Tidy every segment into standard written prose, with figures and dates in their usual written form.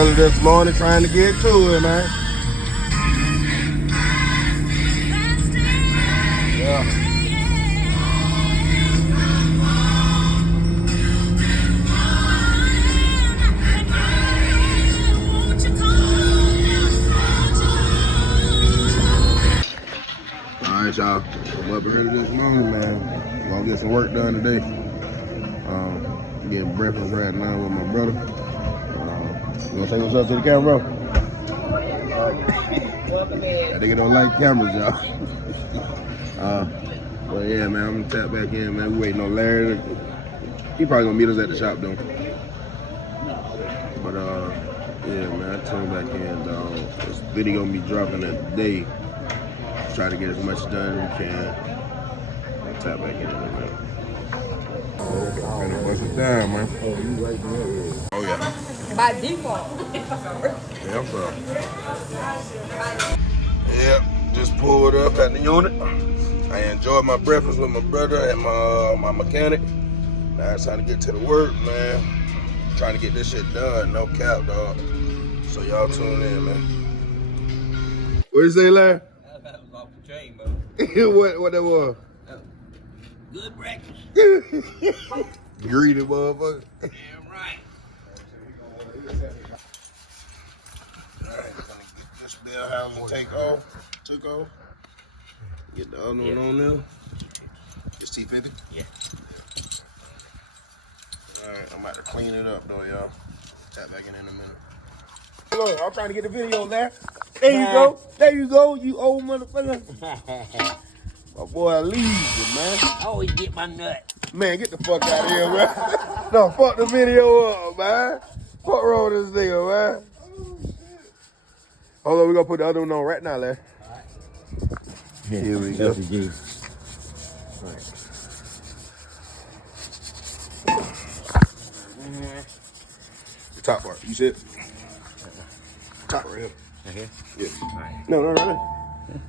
early this morning trying to get to it, man. Yeah. Alright, y'all. I'm up early this morning, man. Gonna get some work done today. Getting breakfast right now with my brother. You gonna say what's up to the camera, bro? I think I don't like cameras, y'all. But yeah, man, I'm gonna tap back in, man. We waiting on Larry. He probably gonna meet us at the shop, though. But yeah, man, I tune back in, dog. This video gonna be dropping today. Try to get as much done as we can. I'll tap back in a little bit. Bust it down, man. Oh yeah. By default. Yeah, bro. Yep, just pulled up at the unit. I enjoyed my breakfast with my brother and my mechanic. Now it's time to get to the work, man. Trying to get this shit done, no cap, dog. So y'all tune in, man. What you say, Larry? That was off the chain, bro. what that was? Good breakfast. Greedy motherfucker. Damn right. Alright, gonna get this bell housing took off. Get the other one on there. It's T50? Yeah. Alright, I'm about to clean it up though, y'all. Tap back in a minute. Hello, I'm trying to get the video there. There you go. There you go, you old motherfucker. My boy leaves you, man. I always get my nut. Man, get the fuck out of here, man. No, fuck the video up, man. Fuck wrong with this nigga, man. Hold on, we gonna put the other one on right now, Larry. Yeah, here we go. The top part, you see it? Top right here. Okay. Yeah. All right. No.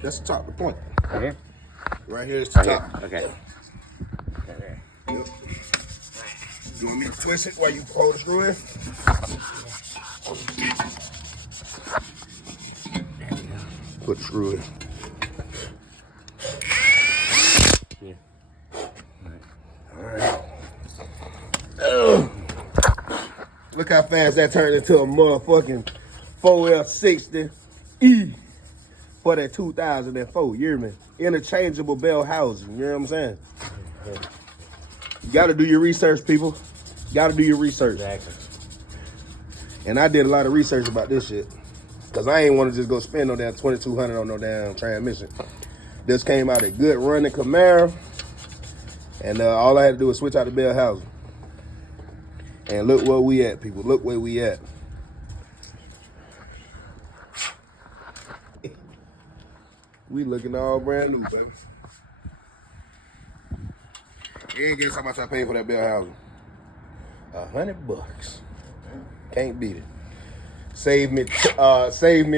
That's the top, the point. Right here? Right here is the top. Okay. Yep. You want me to twist it while you hold the screw in? Put the screw in. Yeah. Alright. Look how fast that turned into a motherfucking 4F60E for that 2004. You hear me? Interchangeable bell housing. You know what I'm saying? You gotta do your research, people. You gotta do your research. Exactly. And I did a lot of research about this shit. Cause I ain't wanna just go spend no damn 2,200 on no damn transmission. This came out a good running Camaro. And all I had to do was switch out the bell housing. And look where we at, people. Look where we at. We looking all brand new, baby. You ain't guess how much I paid for that bell housing. $100. Can't beat it. Saved me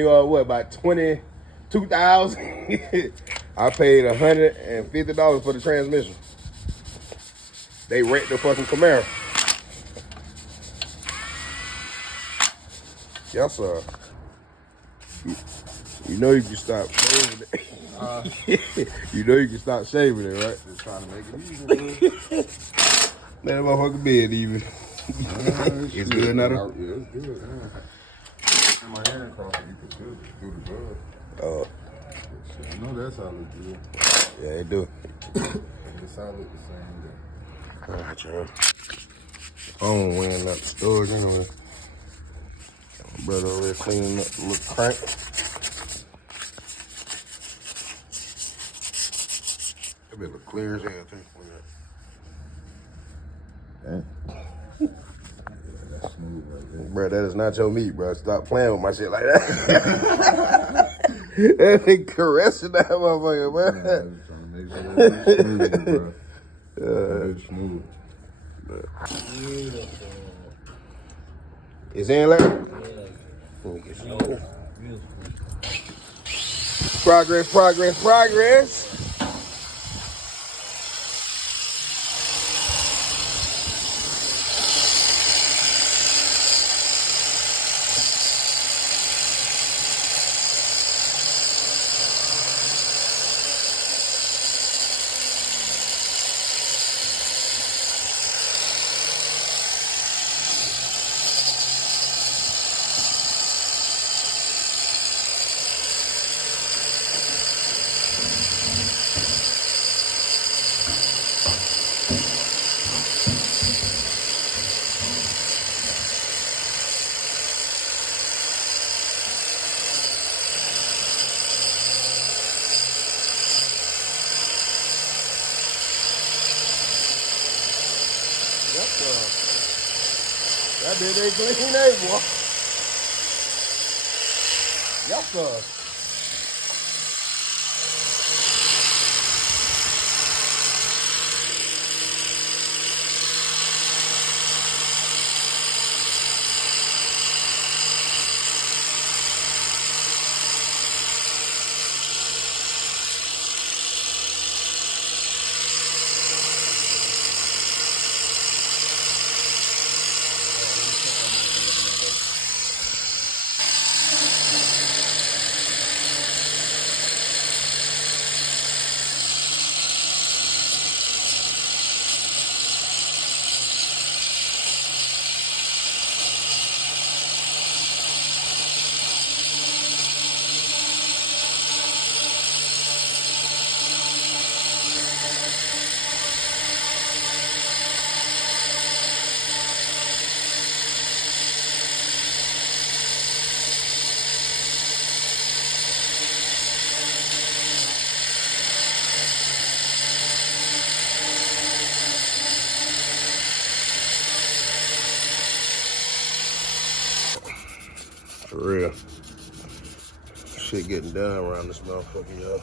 what, about 22,000? I paid $150 for the transmission. They wrecked the fucking Camaro. Yes, sir. You know you can stop shaving it. You know you can stop shaving it, right? Just trying to make it easy. That motherfucker bed even. It's good now though? Yeah, it's good, man. In my hand across it, you can do the blood. You know that's how it good. Yeah, they do. It's solid the same day. Alright, y'all. I don't win up the storage anyway. My brother over there cleaning up the little crank. That bit look clear as hell, too. That's smooth right there. Bro, that is not your meat, bro. Stop playing with my shit like that. That nigga caressing that motherfucker, man. I'm trying to make sure it's smooth, bro. It's smooth. It's in, Larry? Progress, progress, progress. That bitch ain't clean, that boy. Yes, sir. For real. Shit getting done around this motherfucker, y'all.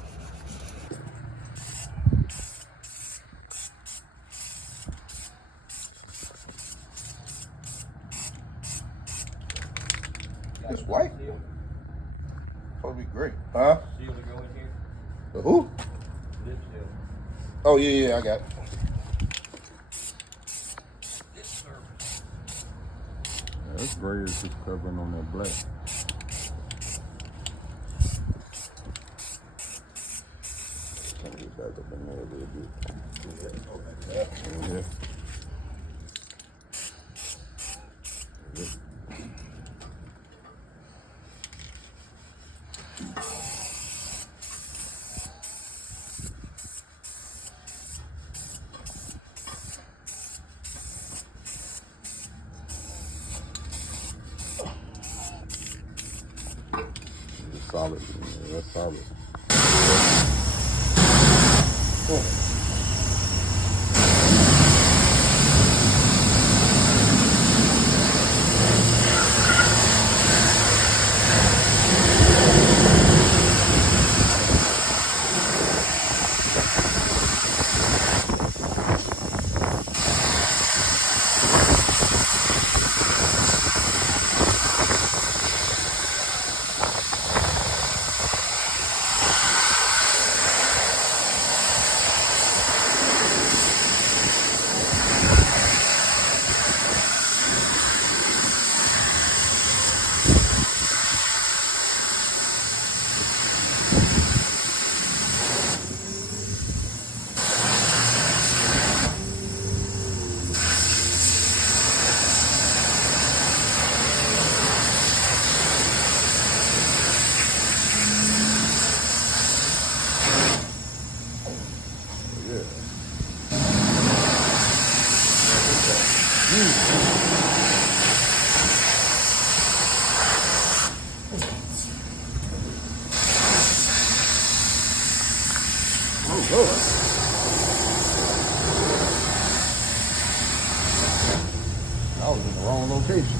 It's white. Supposed to be great. Huh? Seal to go in here. The who? Lip seal. Oh, yeah, I got it. This service. Yeah, that's gray is just covering on that black. Can get back up in there a little bit. Yeah. Solid. Yeah, that's solid. I was in the wrong location.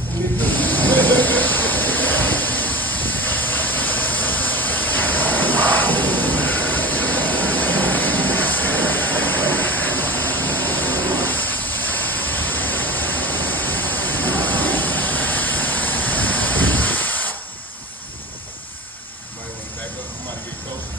Might want to back up. I'm about to get closer.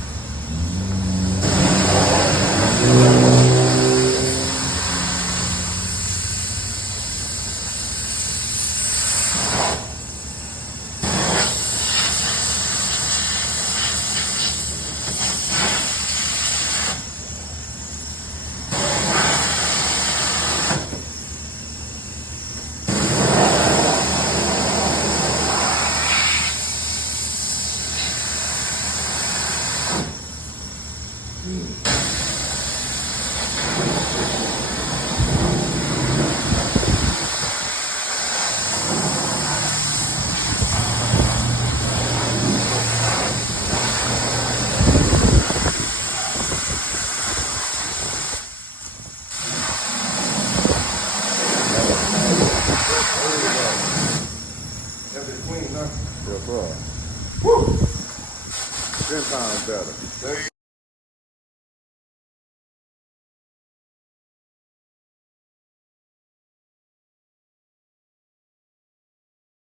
sound better.